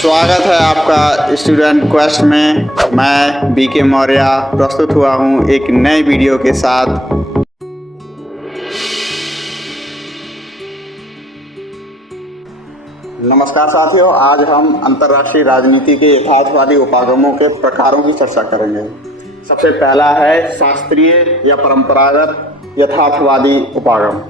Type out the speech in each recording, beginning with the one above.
स्वागत है आपका स्टूडेंट क्वेस्ट में। मैं बीके मौर्य प्रस्तुत हुआ हूँ एक नए वीडियो के साथ। नमस्कार साथियों, आज हम अंतर्राष्ट्रीय राजनीति के यथार्थवादी उपागमों के प्रकारों की चर्चा करेंगे। सबसे पहला है शास्त्रीय या परंपरागत यथार्थवादी उपागम।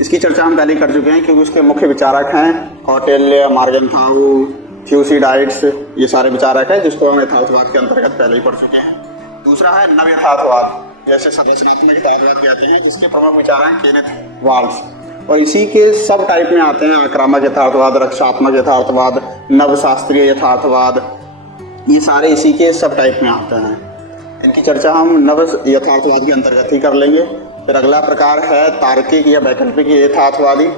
इसकी चर्चा हम पहले कर चुके हैं क्योंकि उसके मुख्य विचारक हैं कौटिल्य, मॉर्गनथाउ, थ्यूसिडाइड्स, ये सारे विचारक हैं जिसको हम यथार्थवाद के अंतर्गत पहले ही पढ़ चुके हैं। दूसरा है नव यथार्थवाद, जैसे संरचनात्मक यथार्थवाद कहते हैं, जिसके प्रमुख विचारक हैं केनेथ वाल्स। और इसी के सब टाइप में आते हैं आक्रामक यथार्थवाद, रक्षात्मक यथार्थवाद, नवशास्त्रीय यथार्थवाद, ये सारे इसी के सब टाइप में आते हैं। इनकी चर्चा हम नव यथार्थवाद के अंतर्गत ही कर लेंगे। फिर अगला प्रकार है तार्किक या वैकल्पिक यथार्थवादी।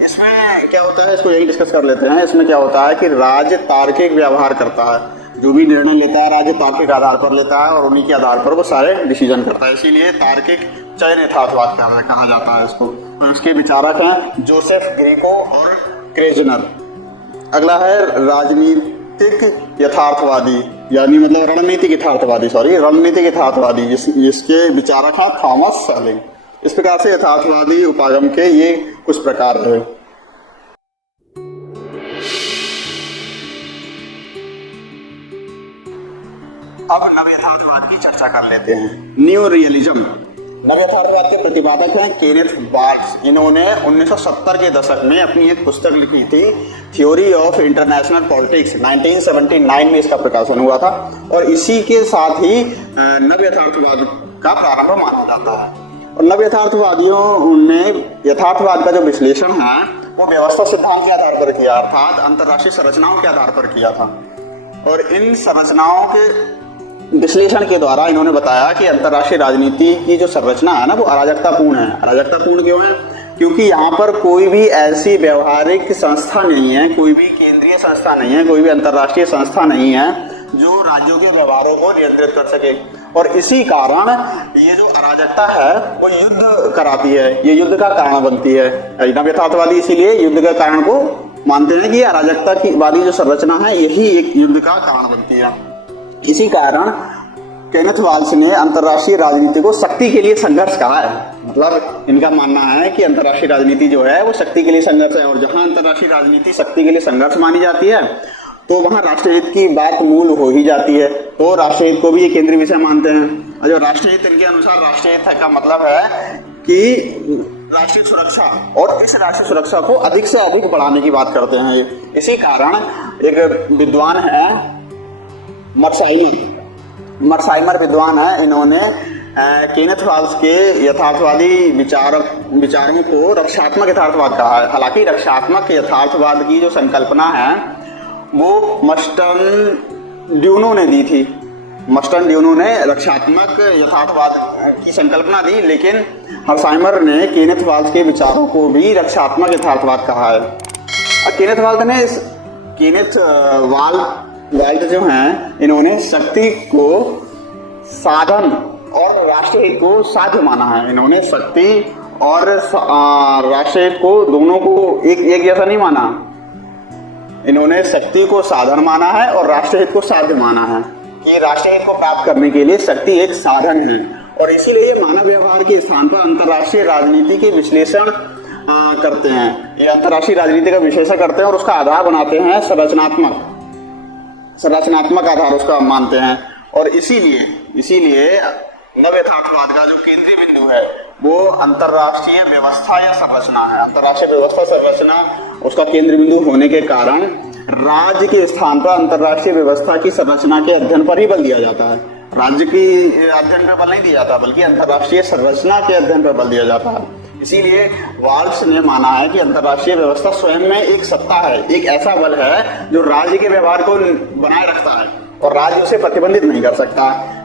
इसमें क्या होता है, इसको यही डिस्कस कर लेते हैं। इसमें क्या होता है कि राज्य तार्किक व्यवहार करता है, जो भी निर्णय लेता है राज्य तार्किक आधार पर लेता है और उन्हीं के आधार पर वो सारे डिसीजन करता है। इसीलिए तार्किक चयन यथार्थवाद कहा जाता है इसको। और इसके विचारक हैं जोसेफ ग्रीको और क्रेजनर। अगला है राजनीतिक यथार्थवादी, यानी मतलब रणनीतिक यथार्थवादी, जिसके विचारक हैं थॉमस सेलिंग। इस प्रकार से यथार्थवादी उपागम के ये कुछ प्रकार है। अब नव यथार्थवाद की चर्चा कर लेते हैं। New realism. नव यथार्थवाद के प्रतिपादक हैं केनेथ वाल्स। इन्होंने 1970 के दशक में अपनी एक पुस्तक लिखी थी, थ्योरी ऑफ इंटरनेशनल पॉलिटिक्स। 1979 में इसका प्रकाशन हुआ था और इसी के साथ ही नव यथार्थवाद का प्रारंभ माना जाता है। और नव यथार्थवादियों ने यथार्थवाद का जो विश्लेषण है वो व्यवस्था सिद्धांत के आधार पर किया, अर्थात अंतर्राष्ट्रीय संरचनाओं के आधार पर किया था। और इन संरचनाओं के विश्लेषण के द्वारा इन्होंने बताया कि अंतर्राष्ट्रीय राजनीति की जो संरचना है ना वो अराजकतापूर्ण है। अराजकतापूर्ण क्यों है? क्योंकि यहाँ पर कोई भी ऐसी व्यवहारिक संस्था नहीं है, कोई भी केंद्रीय संस्था नहीं है, कोई भी अंतर्राष्ट्रीय संस्था नहीं है जो राज्यों के व्यवहारों को नियंत्रित कर सके। और इसी कारण ये जो अराजकता है वो युद्ध कराती है, ये युद्ध का कारण बनती है। नव यथार्थवादी इसीलिए युद्ध का कारण को मानते हैं कि अराजकता की वाली जो संरचना है यही एक युद्ध का कारण बनती है। इसी कारण केनेथ वाल्स ने अंतर्राष्ट्रीय राजनीति को शक्ति के लिए संघर्ष कहा है। मतलब इनका मानना है कि अंतर्राष्ट्रीय राजनीति जो है वो शक्ति के लिए संघर्ष है, और जहां अंतर्राष्ट्रीय राजनीति शक्ति के लिए संघर्ष मानी जाती है तो वहां राष्ट्रहित की बात मूल हो ही जाती है। तो राष्ट्रहित को भी ये केंद्रीय विषय मानते हैं। और जो राष्ट्रहित, इनके अनुसार राष्ट्रहित का मतलब है कि राष्ट्रीय सुरक्षा, और इस राष्ट्रीय सुरक्षा को अधिक से अधिक बढ़ाने की बात करते हैं ये। इसी कारण एक विद्वान है मर्साइमर विद्वान है, इन्होंने केनेथ वाल्स के यथार्थवादी विचारों को रक्षात्मक यथार्थवाद कहा है। हालांकि रक्षात्मक यथार्थवाद की जो संकल्पना है वो मस्टन ड्यूनो ने दी थी। मस्टन ड्यूनो ने रक्षात्मक यथार्थवाद की संकल्पना दी, लेकिन मर्साइमर ने केनेथ वाल्स के विचारों को भी रक्षात्मक यथार्थवाद कहा है। केनेथ वाल्स जो हैं इन्होंने शक्ति को साधन और राष्ट्रहित को साध्य माना है। इन्होंने शक्ति और राष्ट्रहित को दोनों को एक जैसा नहीं माना। इन्होंने शक्ति को साधन माना है और राष्ट्रहित को साध्य माना है कि राष्ट्रहित को प्राप्त करने के लिए शक्ति एक साधन है। और इसीलिए मानव व्यवहार के स्थान पर अंतर्राष्ट्रीय राजनीति के विश्लेषण करते हैं। ये अंतर्राष्ट्रीय राजनीति का विश्लेषण करते हैं और उसका आधार बनाते हैं संरचनात्मक आधार उसका मानते हैं। और इसीलिए नव यथार्थवाद का जो केंद्रीय बिंदु है वो अंतर्राष्ट्रीय व्यवस्था या संरचना है। अंतर्राष्ट्रीय व्यवस्था संरचना उसका केंद्र बिंदु होने के कारण राज्य के स्थान पर अंतर्राष्ट्रीय व्यवस्था की संरचना के अध्ययन पर ही बल दिया जाता है। राज्य की अध्ययन पर बल नहीं दिया जाता, बल्कि अंतर्राष्ट्रीय संरचना के अध्ययन पर बल दिया जाता है। इसीलिए वाल्स ने माना है कि अंतर्राष्ट्रीय व्यवस्था स्वयं में एक सत्ता है, एक ऐसा बल है जो राज्य के व्यवहार को बनाए रखता है और राज्य उसे प्रतिबंधित नहीं कर सकता।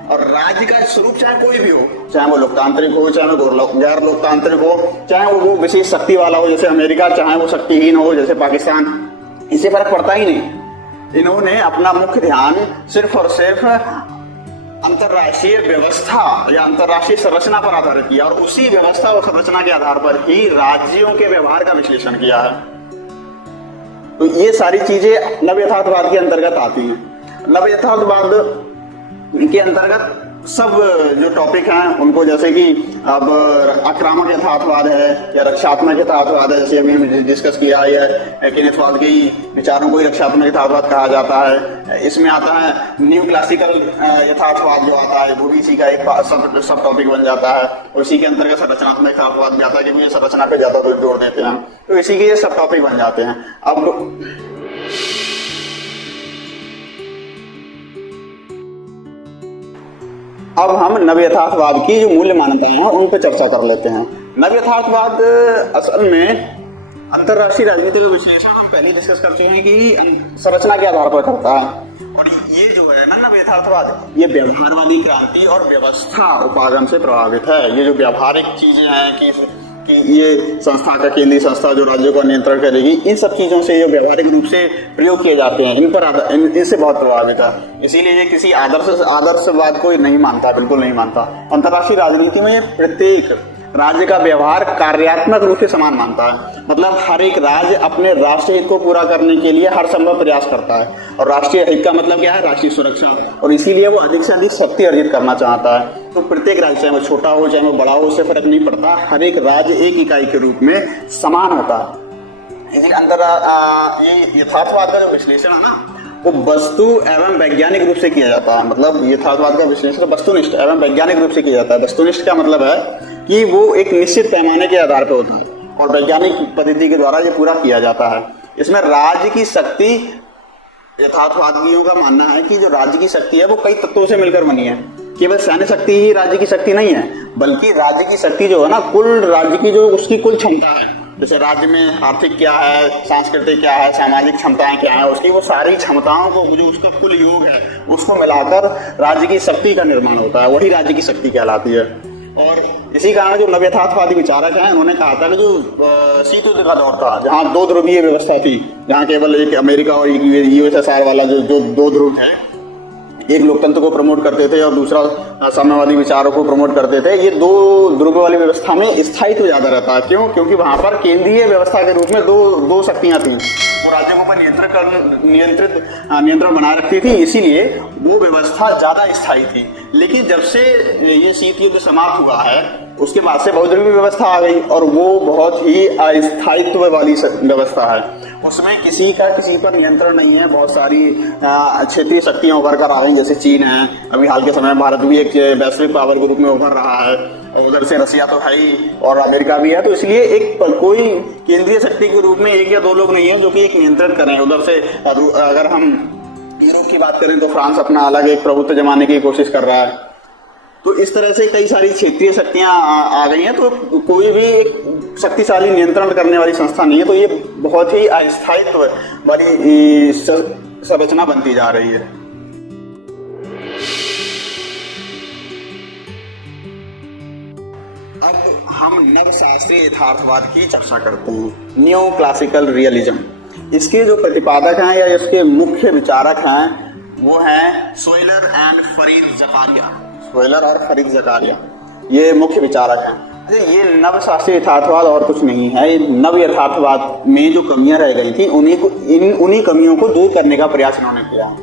और राज्य का स्वरूप चाहे कोई भी हो, चाहे वो लोकतांत्रिक हो, चाहे वो गैर लोकतांत्रिक हो, चाहे वो विशेष शक्ति वाला हो जैसे अमेरिका, चाहे वो शक्तिहीन हो जैसे पाकिस्तान, इससे फर्क पड़ता ही नहीं। इन्होंने अपना मुख्य ध्यान सिर्फ और सिर्फ अंतर्राष्ट्रीय व्यवस्था या अंतर्राष्ट्रीय संरचना पर आधारित किया और उसी व्यवस्था और संरचना के आधार पर ही राज्यों के व्यवहार का विश्लेषण किया है। तो ये सारी चीजें नव यथार्थवाद के अंतर्गत आती हैं। नव यथार्थवाद के अंतर्गत सब जो टॉपिक हैं उनको, जैसे कि अब आक्रामक यथार्थवाद है या रक्षात्मक यथार्थवाद है, जैसे अभी हमने डिस्कस किया है, केनेथवाद के ही विचारों को ही रक्षात्मक यथार्थवाद कहा जाता है। इसमें आता है न्यू क्लासिकल यथार्थवाद जो आता है, वो भी इसी का एक सब टॉपिक बन जाता है। और इसी के अंतर्गत संरचनात्मक यथार्थवाद भी आता है, क्योंकि ये संरचना पे ज्यादा जोर देते हैं, तो इसी के ये सब टॉपिक बन जाते हैं। अब हम नव यथार्थवाद की जो मूल्य मान्यताएं हैं उन पर चर्चा कर लेते हैं। नव यथार्थवाद असल में अंतरराष्ट्रीय राजनीति का विश्लेषण हम पहले डिस्कस कर चुके हैं कि संरचना के आधार पर करता है। और ये जो है ना नव यथार्थवाद, ये व्यवहारवादी क्रांति और व्यवस्था उपागम से प्रभावित है। ये जो व्यवहारिक चीजें हैं कि ये संस्था का केंद्रीय संस्था जो राज्यों का नियंत्रण करेगी, इन सब चीजों से ये व्यवहारिक रूप से प्रयोग किए जाते हैं, इनसे बहुत प्रभावित है। इसीलिए ये किसी आदर्शवाद को नहीं मानता, बिल्कुल नहीं मानता। अंतर्राष्ट्रीय राजनीति में प्रत्येक राज्य का व्यवहार कार्यात्मक रूप से समान मानता है। मतलब हर एक राज्य अपने राष्ट्रीय हित को पूरा करने के लिए हर संभव प्रयास करता है। और राष्ट्रीय हित का मतलब क्या है? राष्ट्रीय सुरक्षा। और इसीलिए वो अधिक से अधिक शक्ति अर्जित करना चाहता है। तो प्रत्येक राज्य, चाहे वो छोटा हो चाहे वो बड़ा हो, उससे फर्क नहीं पड़ता, हर एक राज्य एक इकाई के रूप में समान होता है। इसलिए ये यथार्थवाद का जो विश्लेषण है ना, वो वस्तु एवं वैज्ञानिक रूप से किया जाता है। मतलब यथार्थवाद का विश्लेषण वस्तुनिष्ठ एवं वैज्ञानिक रूप से किया जाता है। वस्तुनिष्ठ का मतलब है कि वो एक निश्चित पैमाने के आधार पर होता है, और वैज्ञानिक पद्धति के द्वारा ये पूरा किया जाता है। इसमें राज्य की शक्ति, यथार्थवादियों का मानना है कि जो राज्य की शक्ति है वो कई तत्वों से मिलकर बनी है। केवल सैन्य शक्ति ही राज्य की शक्ति नहीं है, बल्कि राज्य की शक्ति जो है ना, कुल राज्य की जो उसकी कुल क्षमता है, जैसे राज्य में आर्थिक क्या है, सांस्कृतिक क्या है, सामाजिक क्षमताएं क्या है, उसकी वो सारी क्षमताओं को, जो उसका कुल योग है, उसको मिलाकर राज्य की शक्ति का निर्माण होता है। वही राज्य की शक्ति कहलाती है। और इसी कारण जो नव यथार्थवादी विचारक हैं, उन्होंने कहा था कि जो शीत युद्ध का दौर था, जहाँ दो ध्रुवीय व्यवस्था थी, जहाँ केवल एक अमेरिका और एक यूएसएसआर वाला जो दो ध्रुव थे, एक लोकतंत्र को प्रमोट करते थे और दूसरा साम्यवादी विचारों को प्रमोट करते थे। ये दो ध्रुव वाली व्यवस्था में स्थायित्व ज्यादा रहता है। क्यों? क्योंकि वहां पर केंद्रीय व्यवस्था के रूप में दो शक्तियां थी, वो राज्यों के ऊपर नियंत्रण बनाए रखती थी, इसीलिए वो व्यवस्था ज्यादा स्थायी थी। लेकिन जब से ये शीत युद्ध समाप्त हुआ है, उसके बाद से बहुध्रुवीय व्यवस्था आ गई, और वो बहुत ही अस्थायित्व वाली व्यवस्था है। उसमें किसी का किसी पर नियंत्रण नहीं है। बहुत सारी क्षेत्रीय शक्तियां उभर कर आ रही, जैसे चीन है, अभी हाल के समय में भारत भी एक वैश्विक पावर के रूप में उभर रहा है, और उधर से रसिया तो है ही, और अमेरिका भी है। तो इसलिए एक कोई केंद्रीय शक्ति के रूप में एक या दो लोग नहीं है जो कि एक नियंत्रण करें। उधर से अगर हम यूरोप की बात करें तो फ्रांस अपना अलग एक प्रभुत्व जमाने की कोशिश कर रहा है। तो इस तरह से कई सारी क्षेत्रीय शक्तियां आ गई हैं। तो कोई भी एक शक्तिशाली नियंत्रण करने वाली संस्था नहीं है। तो ये बहुत ही अस्थायित्व वाली संरचना बनती जा रही है। अब हम नवशास्त्रीय यथार्थवाद की चर्चा करते हैं, न्यू क्लासिकल रियलिज्म। इसके जो प्रतिपादक हैं या इसके मुख्य विचारक हैं वो हैं सोइलर और फरीद ज़कारिया। ये मुख्य विचारक हैं। ये नवशास्त्रीय यथार्थवाद और कुछ नहीं है। ये नव यथार्थवाद में जो कमियां रह गई थी उन्हीं कमियों को दूर करने का प्रयास इन्होंने किया।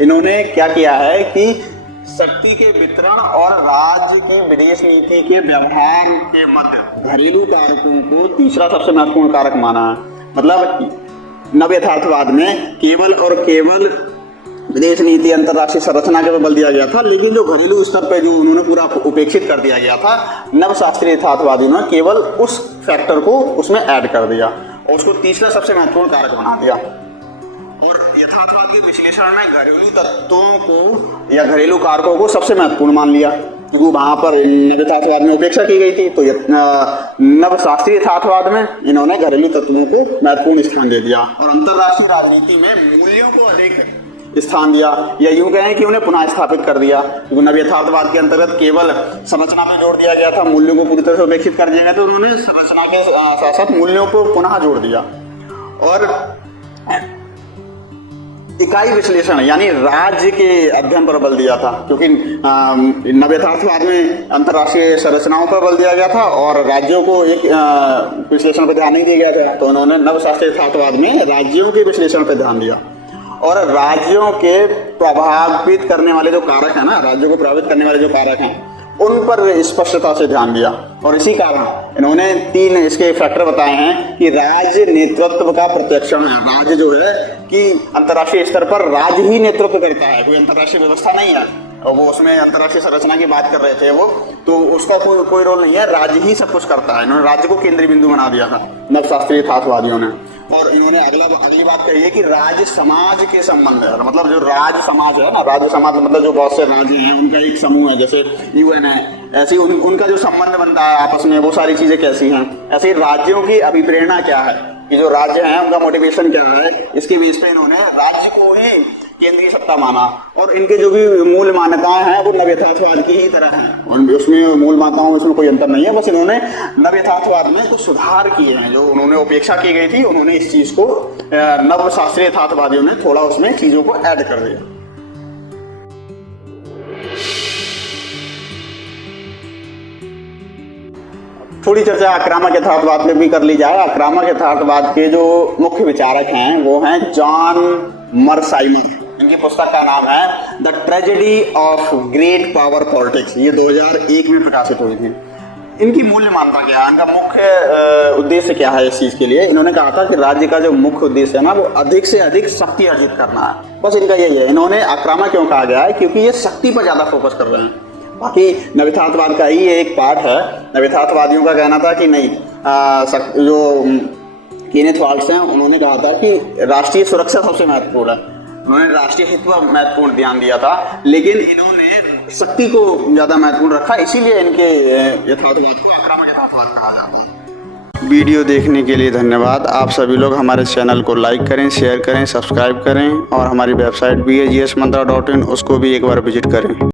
इन्होंने क्या किया है कि शक्ति के वितरण और राज्य की विदेश नीति के व्यवहार के मध्य घरेलू कारकों को तीसरा सबसे महत्वपूर्ण कारक माना है। मतलब नव यथार्थवाद में केवल और केवल विदेश नीति, अंतर्राष्ट्रीय संरचना के बल दिया गया था, लेकिन जो घरेलू स्तर पे जो उन्होंने पूरा उपेक्षित कर दिया गया था, नवशास्त्रीय यथार्थवादियों ने केवल उस फैक्टर को उसमें ऐड कर दिया और उसको तीसरा सबसे महत्वपूर्ण कारक बना दिया। और यथार्थवाद के विश्लेषण में घरेलू तत्वों को या घरेलू कारकों को सबसे महत्वपूर्ण मान लिया, क्योंकि वहां पर यथार्थवाद में उपेक्षा की गई थी। तो नवशास्त्रीय यथार्थवाद में इन्होंने घरेलू तत्वों को महत्वपूर्ण स्थान दे दिया और अंतर्राष्ट्रीय राजनीति में मूल्यों को अधिक स्थान दिया, या यूं कहें कि उन्हें पुनः स्थापित कर दिया। क्योंकि नव यथार्थवाद के अंतर्गत केवल संरचना पर जोड़ दिया गया था, मूल्यों को पूरी तरह से उपेक्षित कर दिया गया, तो उन्होंने संरचना के साथ साथ मूल्यों को पुनः जोड़ दिया। और इकाई विश्लेषण यानी राज्य के अध्ययन पर बल दिया था, क्योंकि नव यथार्थवाद में अंतर्राष्ट्रीय संरचनाओं पर बल दिया गया था और राज्यों को एक विश्लेषण पर ध्यान नहीं दिया गया था। तो उन्होंने नवशास्त्रीय यथार्थवाद में राज्यों के विश्लेषण पर ध्यान दिया और राज्यों के प्रभावित करने वाले जो कारक है ना, राज्यों को प्रभावित करने वाले जो कारक हैं उन पर स्पष्टता से ध्यान दिया। और इसी कारण इन्होंने 3 इसके फैक्टर बताए हैं कि राज्य नेतृत्व का प्रत्यक्षण है। राज्य जो है कि अंतर्राष्ट्रीय स्तर पर राज्य ही नेतृत्व करता है, कोई अंतर्राष्ट्रीय व्यवस्था नहीं है। और वो उसमें अंतर्राष्ट्रीय संरचना की बात कर रहे थे वो, तो उसका कोई रोल नहीं है, राज्य ही सब कुछ करता है। इन्होंने राज्य को केंद्रीय बिंदु बना दिया था नवशास्त्रीय यथार्थवादियों ने। और इन्होंने अगली बात कही है कि राज्य समाज के संबंध है, मतलब जो राज्य समाज है ना, राज्य समाज मतलब जो बहुत से राज्य हैं उनका एक समूह है, जैसे यूएन है, ऐसे उनका जो संबंध बनता है आपस में, वो सारी चीजें कैसी हैं। ऐसे राज्यों की अभिप्रेरणा क्या है, कि जो राज्य हैं उनका मोटिवेशन क्या है, इसके बेस पे इन्होंने राज्य को ही केंद्रीय सत्ता माना। और इनके जो भी मूल मान्यताएं हैं वो नव यथार्थवाद की ही तरह हैं, और उसमें मूल मान्यताओं में उसमें कोई अंतर नहीं है। बस इन्होंने नव यथार्थवाद में कुछ सुधार किए हैं, जो उन्होंने उपेक्षा की गई थी, उन्होंने इस चीज को नव शास्त्रीय यथार्थवादियों ने थोड़ा उसमें चीजों को ऐड कर दिया। थोड़ी चर्चा आक्रामक यथार्थवाद पे भी कर ली जाए। आक्रामक यथार्थवाद के जो मुख्य विचारक हैं वो हैं जॉन मर्साइमर। इनकी पुस्तक का नाम है the tragedy of great power politics, ये 2001 में प्रकाशित हुई थी। इनकी मूल्य मान्यता क्या है, इनका मुख्य उद्देश्य क्या है इस चीज के लिए। इन्होंने कहा था कि राज्य का जो मुख्य उद्देश्य है ना वो अधिक से अधिक शक्ति अर्जित करना है, बस इनका यही है। इन्होंने आक्रामक क्यों कहा गया है, क्योंकि ये शक्ति पर ज्यादा फोकस कर रहे हैं। बाकी नवयथार्थवाद का ही एक पार्ट है। नवयथार्थवादियों का कहना था कि नहीं, जो केनेथ वाल्ट्स हैं उन्होंने कहा था कि राष्ट्रीय सुरक्षा सबसे महत्वपूर्ण है। उन्होंने राष्ट्रीय हित पर महत्वपूर्ण ध्यान दिया था, लेकिन इन्होंने शक्ति को ज्यादा महत्वपूर्ण रखा, इसीलिए इनके यथार्थवाद को आक्रामक यथार्थवाद कहा जाता है। वीडियो देखने के लिए धन्यवाद। आप सभी लोग हमारे चैनल को लाइक करें, शेयर करें, सब्सक्राइब करें और हमारी वेबसाइट भी है gsmantra.in, उसको भी एक बार विजिट करें।